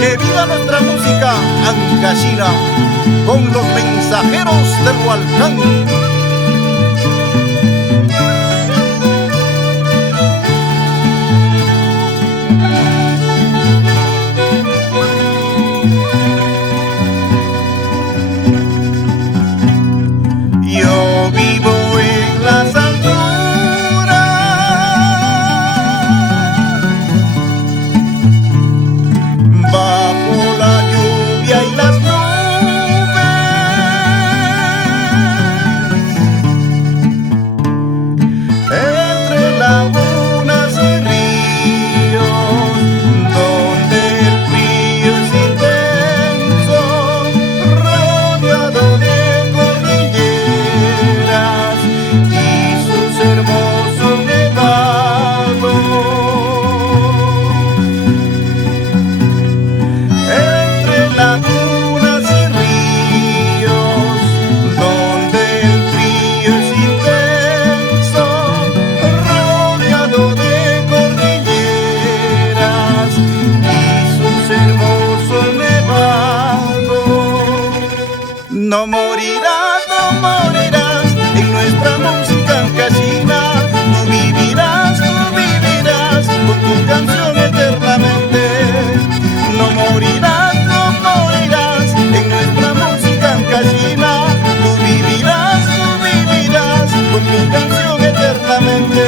Que viva nuestra música ancashina con los mensajeros del Hualcán. Yo vivo en las alturas, bajo la lluvia y las nubes, entre lagunas y ríos, donde el río es intenso, rodeado de hermosos nevados, entre lagunas y ríos, donde el río es intenso, rodeado de cordilleras y sus hermosos nevados. No morirás, no morirás en nuestra música ancashina. Tú vivirás con tu canción eternamente. No morirás, no morirás en nuestra música ancashina. Tú vivirás con tu canción eternamente.